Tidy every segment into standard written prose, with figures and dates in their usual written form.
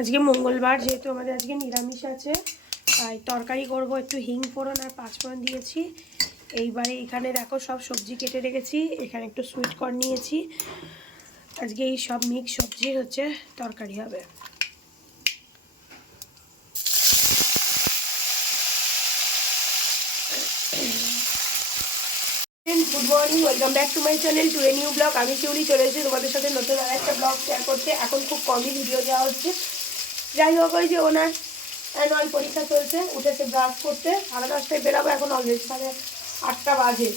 আজকে মঙ্গলবার, যেহেতু আমাদের আজকে নিরামিষ আছে, তাই তরকারি করব। একটু হিং ফোড়ন আর পাঁচফোড়ন দিয়েছি। এইবারে এখানে দেখো সব সবজি কেটে রেখেছি। এখানে একটু সুইট কর্ন নিয়েছি। আজকে এই সব মিক্স সবজির হচ্ছে তরকারি হবে। Good morning, welcome back to my channel to a new blog. আমি শিউলি চলে এসেছি তোমাদের সাথে নতুন আর একটা ব্লগ শেয়ার করতে। এখন খুব কমই ভিডিও দেওয়া হচ্ছে। যাই হোক, ওই যে ওনার অ্যানুয়াল পরীক্ষা চলছে, উঠেছে ব্রাশ করতে। 10:30টায় বেরাবো, এখন অলরেডি 8:30 বাজে।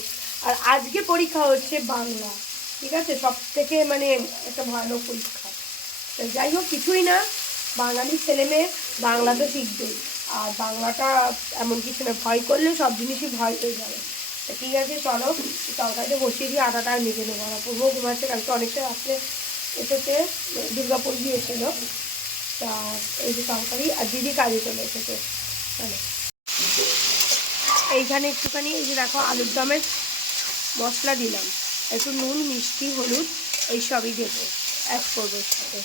আর আজকে পরীক্ষা হচ্ছে বাংলা, ঠিক আছে? সব থেকে মানে একটা ভয়ানক পরীক্ষা। তো যাই হোক, কিছুই না, বাঙালি ছেলে মেয়ে বাংলা তো শিখবেই। আর বাংলাটা এমন কিছু না, ভয় করলে সব জিনিসই ভয় হয়ে যাবে। তো ঠিক আছে, চলো তরকারিটা বসিয়ে দিয়ে আটাটা মেখে নেবো। আর পূর্ব ঘুমাচ্ছে, কালকে অনেকটা রাত্রে এসেছে, দুর্গাপুর গিয়েছিল। তা এই যে তরকারি, আর দিদি কাজে চলে এসেছে। চলো, এইখানে একটুখানি এই যে দেখো আলুর দমের মশলা দিলাম, একটু নুন, মিষ্টি, হলুদ এই সবই দেবো, অ্যাড করবো এর সাথে।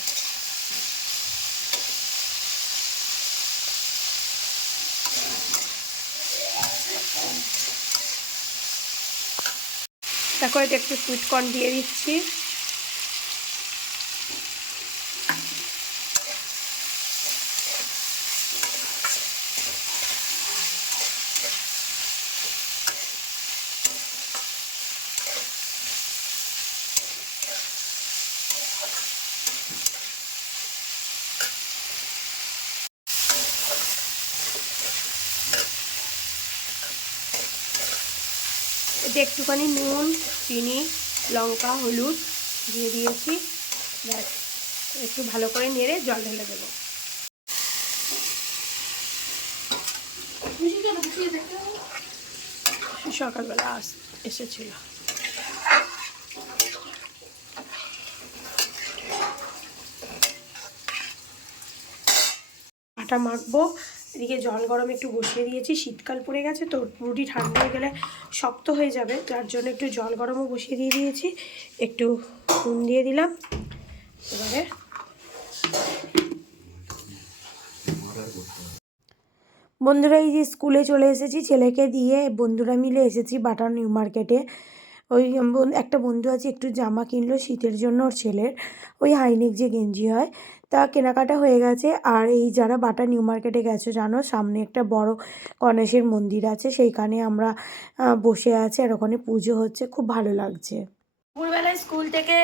দেখো, এটা একটু সুইট কর্ন দিয়ে দিচ্ছি। এটা একটুখানি নুন, চিনি, লঙ্কা, হলুদ দিয়ে দিয়েছি। ব্যাস, একটু ভালো করে নেড়ে জল ঢেলে দেবো। সকালবেলা এসেছিল। আটা মাখবো, এদিকে জল গরম একটু বসিয়ে দিয়েছি। শীতকাল পড়ে গেছে তো, রুটি ঠান্ডা হয়ে গেলে শক্ত হয়ে যাবে, তার জন্য একটু জল গরমও বসিয়ে দিয়ে দিয়েছি। একটু নুন দিয়ে দিলাম। এবারে বন্ধুরা, এই যে স্কুলে চলে এসেছি, ছেলেকে দিয়ে বন্ধুরা মিলে এসেছি বাটা নিউ মার্কেটে। ওই একটা বন্ধু আছে, একটু জামা কিনলো শীতের জন্য ওর ছেলের, ওই হাইনেক যে গেঞ্জি হয়, তা কেনাকাটা হয়ে গেছে। আর এই যারা বাটা নিউ মার্কেটে গেছো জানো, সামনে একটা বড় গণেশের মন্দির আছে, সেইখানে আমরা বসে আছি, আর ওখানে পুজো হচ্ছে, খুব ভালো লাগছে। দুপুরবেলায় স্কুল থেকে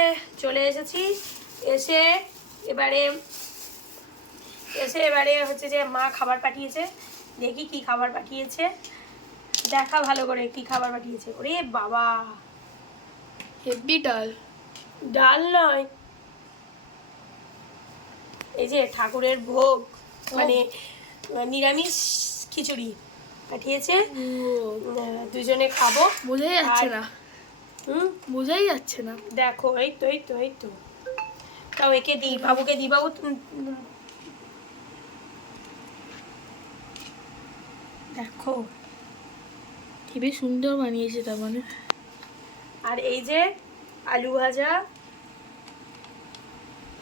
চলে এসেছি। এসে এবারে হচ্ছে যে মা খাবার পাঠিয়েছে। দেখি কি খাবার পাঠিয়েছে, দেখা ভালো করে কি খাবার পাঠিয়েছে। ওরে বাবা, হেভি ডাল। ডাল নয়, এই যে ঠাকুরের ভোগ, মানে নিরামিষ খিচুড়ি পাঠিয়েছে। দুজনে খাবো। বোঝাই যাচ্ছে না। বোঝাই যাচ্ছে না। দেখো, এই তো এই তো এই তো। তাও একে দিই, বাবুকে দিই। বাবু দেখো, হেভি সুন্দর বানিয়েছে তার মানে। আর এই যে আলু ভাজা,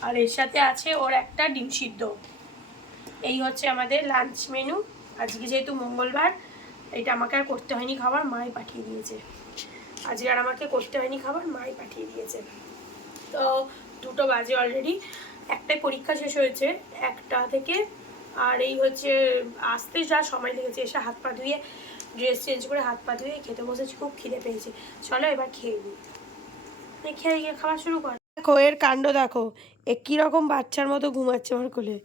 আর এর সাথে আছে ওর একটা ডিম সিদ্ধ। এই হচ্ছে আমাদের লাঞ্চ মেনু আজকে, যেহেতু মঙ্গলবার। এটা আমাকে আর করতে হয়নি খাবার, মাই পাঠিয়ে দিয়েছে। আজকে আর আমাকে করতে হয়নি খাবার, মাই পাঠিয়ে দিয়েছে। তো 2টো বাজে অলরেডি। একটাই পরীক্ষা শেষ হয়েছে 1টা থেকে। আর এই হচ্ছে আসতে যা সময় লেগেছে, এসে হাত পা ধুয়ে ড্রেস চেঞ্জ করে হাত পা ধুয়ে খেতে বসেছি। খুব খিদে পেয়েছে, চলো এবার খেয়ে নিই। খেয়ে গিয়ে খাওয়া শুরু কর। দেখো এর কাণ্ড দেখো, এ কীরকম বাচ্চার মতো ঘুমাচ্ছে আমার কোলে।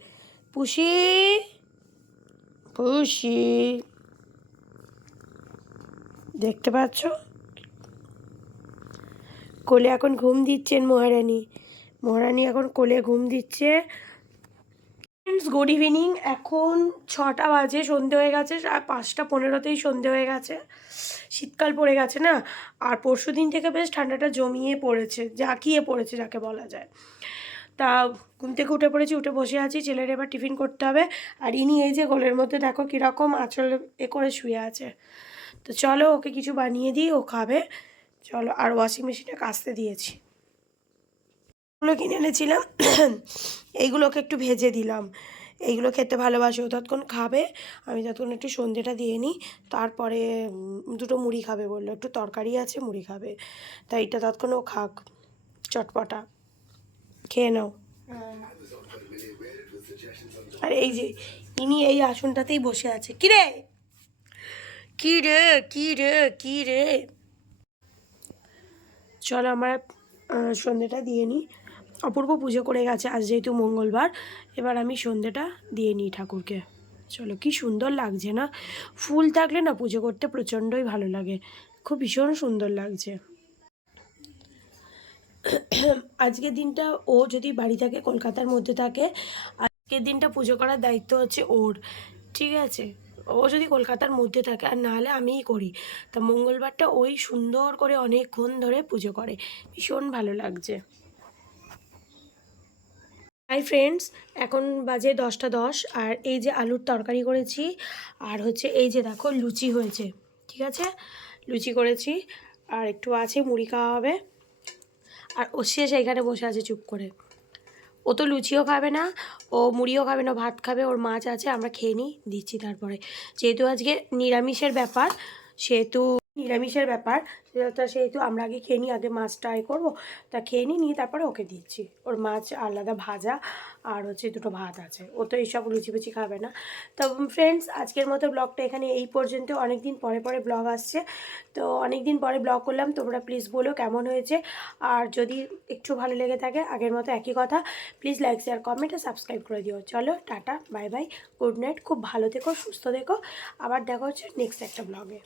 পুষি পুষি, দেখতে পাচ্ছ? কোলে এখন ঘুম দিচ্ছেন মহারানী। মহারানী এখন কোলে ঘুম দিচ্ছে। Good evening. এখন 6টা বাজে, সন্ধে হয়ে গেছে। আর 5:15তেই সন্ধে হয়ে গেছে। শীতকাল পড়ে গেছে না, আর পরশু দিন থেকে বেশ ঠান্ডাটা জমিয়ে পড়েছে, জাঁকিয়ে পড়েছে যাকে বলা যায়। তা ঘুম থেকে উঠে পড়েছি, উঠে বসে আছি। ছেলের এবার টিফিন করতে হবে। আর ইনি এই যে গোলের মধ্যে দেখো কীরকম আঁচল করে শুয়ে আছে। তো চলো ওকে কিছু বানিয়ে দিই, ও খাবে। চলো, আর ওয়াশিং মেশিনে কাচতে দিয়েছি। এগুলো কিনে এনেছিলাম, এইগুলোকে একটু ভেজে দিলাম। এইগুলো খেতে ভালোবাসে, ও ততক্ষণ খাবে, আমি ততক্ষণ একটু সন্ধ্যেটা দিয়ে নিই। তারপরে দুটো মুড়ি খাবে বললো, একটু তরকারি আছে মুড়ি খাবে, তাই এটা ততক্ষণ ও খাক চটপটা। খেয়ে নাও। আর এই যে ইনি এই আসনটাতেই বসে আছে। কি রে কি রে কি রে কি রে, চলো আমরা সন্ধ্যেটা দিয়ে নিই। অপূর্ব পুজো করে গেছে, আজ যেহেতু মঙ্গলবার, এবার আমি সন্ধ্যেটা দিয়ে নিই ঠাকুরকে। চলো, কি সুন্দর লাগছে না, ফুল থাকলে না পুজো করতে প্রচণ্ডই ভালো লাগে, খুব ভীষণ সুন্দর লাগছে। আজকের দিনটা ও যদি বাড়ি থাকে, কলকাতার মধ্যে থাকে, আজকের দিনটা পুজো করার দায়িত্ব হচ্ছে ওর, ঠিক আছে? ও যদি কলকাতার মধ্যে থাকে, আর না হলে আমিই করি। তা মঙ্গলবারটা ওই সুন্দর করে অনেকক্ষণ ধরে পুজো করে, ভীষণ ভালো লাগছে। হাই ফ্রেন্ডস, এখন বাজে 10টা 10, আর এই যে আলুর তরকারি করেছি, আর হচ্ছে এই যে দেখো লুচি হয়েছে, ঠিক আছে? লুচি করেছি, আর একটু আছে মুড়ি খাওয়া হবে। আর ও শেষ এইখানে বসে আছে চুপ করে, ও তো লুচিও খাবে না, ও মুড়িও খাবে না, ভাত খাবে, ওর মাছ আছে, আমরা খেয়ে নিই, দিচ্ছি তারপরে। যেহেতু আজকে নিরামিষের ব্যাপার, সেহেতু নিরামিষের ব্যাপার, তা সেহেতু আমরা আগে খেয়ে নিই, আগে মাছটা করবো, তা খেয়ে নিয়ে তারপরে ওকে দিচ্ছি। ওর মাছ আলাদা ভাজা, আর হচ্ছে দুটো ভাত আছে, ও তো এইসব লুচি ফুচি খাবে না। তো ফ্রেন্ডস, আজকের মতো ব্লগটা এখানে এই পর্যন্ত। অনেক দিন পরে পরে ব্লগ আসছে, তো অনেক দিন পরে ব্লগ করলাম, তোমরা প্লিজ বলো কেমন হয়েছে। আর যদি একটু ভালো লেগে থাকে, আগের মতো একই কথা, প্লিজ লাইক শেয়ার কমেন্ট আর সাবস্ক্রাইব করে দিও। চলো tata, bye bye, good night, খুব ভালো থেকো, সুস্থ থেকো, আবার দেখা হচ্ছে নেক্সট একটা ব্লগে।